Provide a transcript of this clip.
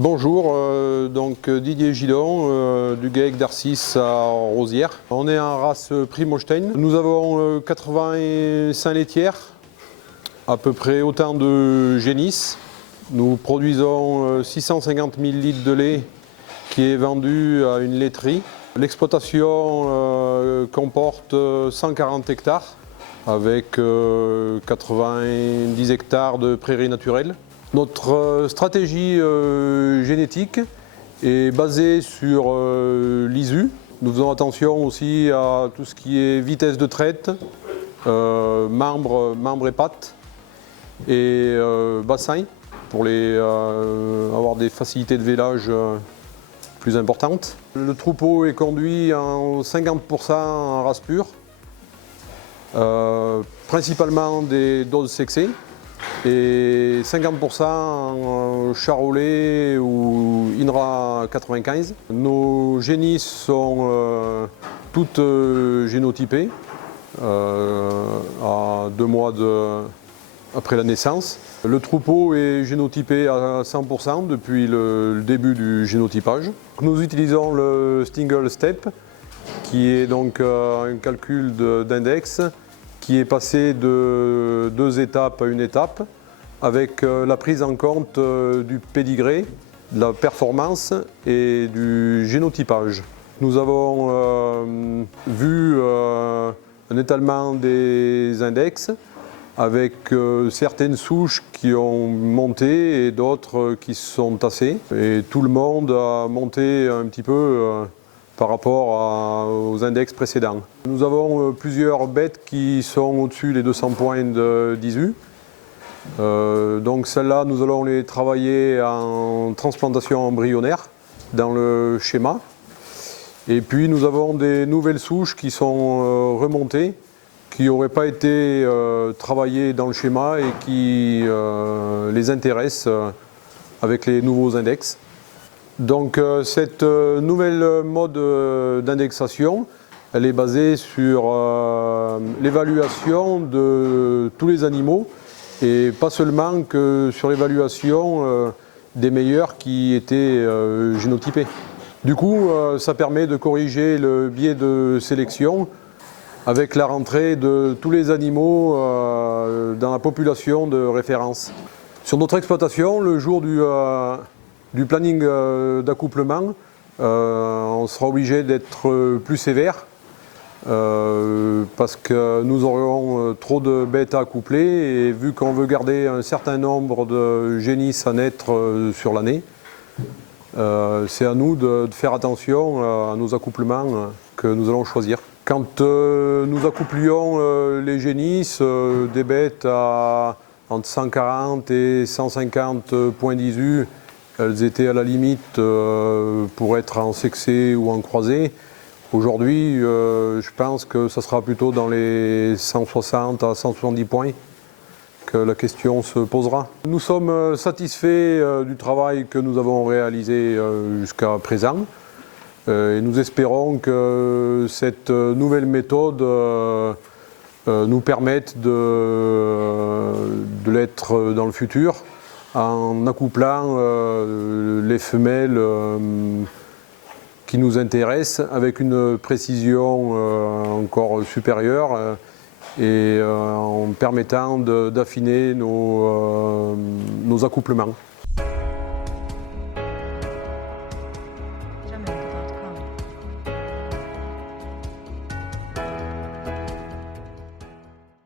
Bonjour, Didier Gidon du GAEC d'Arcis à Rosières. On est en race Prix Holstein. Nous avons 85 laitières, à peu près autant de génisses. Nous produisons 650 000 litres de lait qui est vendu à une laiterie. L'exploitation comporte 140 hectares avec 90 hectares de prairies naturelles. Notre stratégie génétique est basée sur l'ISU. Nous faisons attention aussi à tout ce qui est vitesse de traite, membres et pattes et bassin pour avoir des facilités de vélage plus importantes. Le troupeau est conduit en 50% en race pure, principalement des doses sexées, et 50% en charolais ou INRA 95. Nos génisses sont toutes génotypées à 2 mois après la naissance. Le troupeau est génotypé à 100% depuis le début du génotypage. Nous utilisons le Single Step, qui est donc un calcul d'index qui est passé de 2 étapes à 1 étape, avec la prise en compte du pédigré, de la performance et du génotypage. Nous avons vu un étalement des index avec certaines souches qui ont monté et d'autres qui se sont tassées. Et tout le monde a monté un petit peu par rapport aux index précédents. Nous avons plusieurs bêtes qui sont au-dessus des 200 points d'ISU. Donc celles-là, nous allons les travailler en transplantation embryonnaire dans le schéma. Et puis nous avons des nouvelles souches qui sont remontées, qui n'auraient pas été travaillées dans le schéma et qui les intéressent avec les nouveaux index. Donc cette nouvelle mode d'indexation, elle est basée sur l'évaluation de tous les animaux et pas seulement que sur l'évaluation des meilleurs qui étaient génotypés. Du coup, ça permet de corriger le biais de sélection avec la rentrée de tous les animaux dans la population de référence. Sur notre exploitation, le jour du planning d'accouplement, on sera obligé d'être plus sévère parce que nous aurons trop de bêtes à accoupler, et vu qu'on veut garder un certain nombre de génisses à naître sur l'année, c'est à nous de faire attention à nos accouplements que nous allons choisir. Quand nous accouplions les génisses, des bêtes entre 140 et 150 points d'ISU, elles étaient à la limite pour être en sexé ou en croisé. Aujourd'hui, je pense que ça sera plutôt dans les 160 à 170 points que la question se posera. Nous sommes satisfaits du travail que nous avons réalisé jusqu'à présent. Et nous espérons que cette nouvelle méthode nous permette de l'être dans le futur, en accouplant les femelles qui nous intéressent avec une précision encore supérieure et en permettant d'affiner nos accouplements.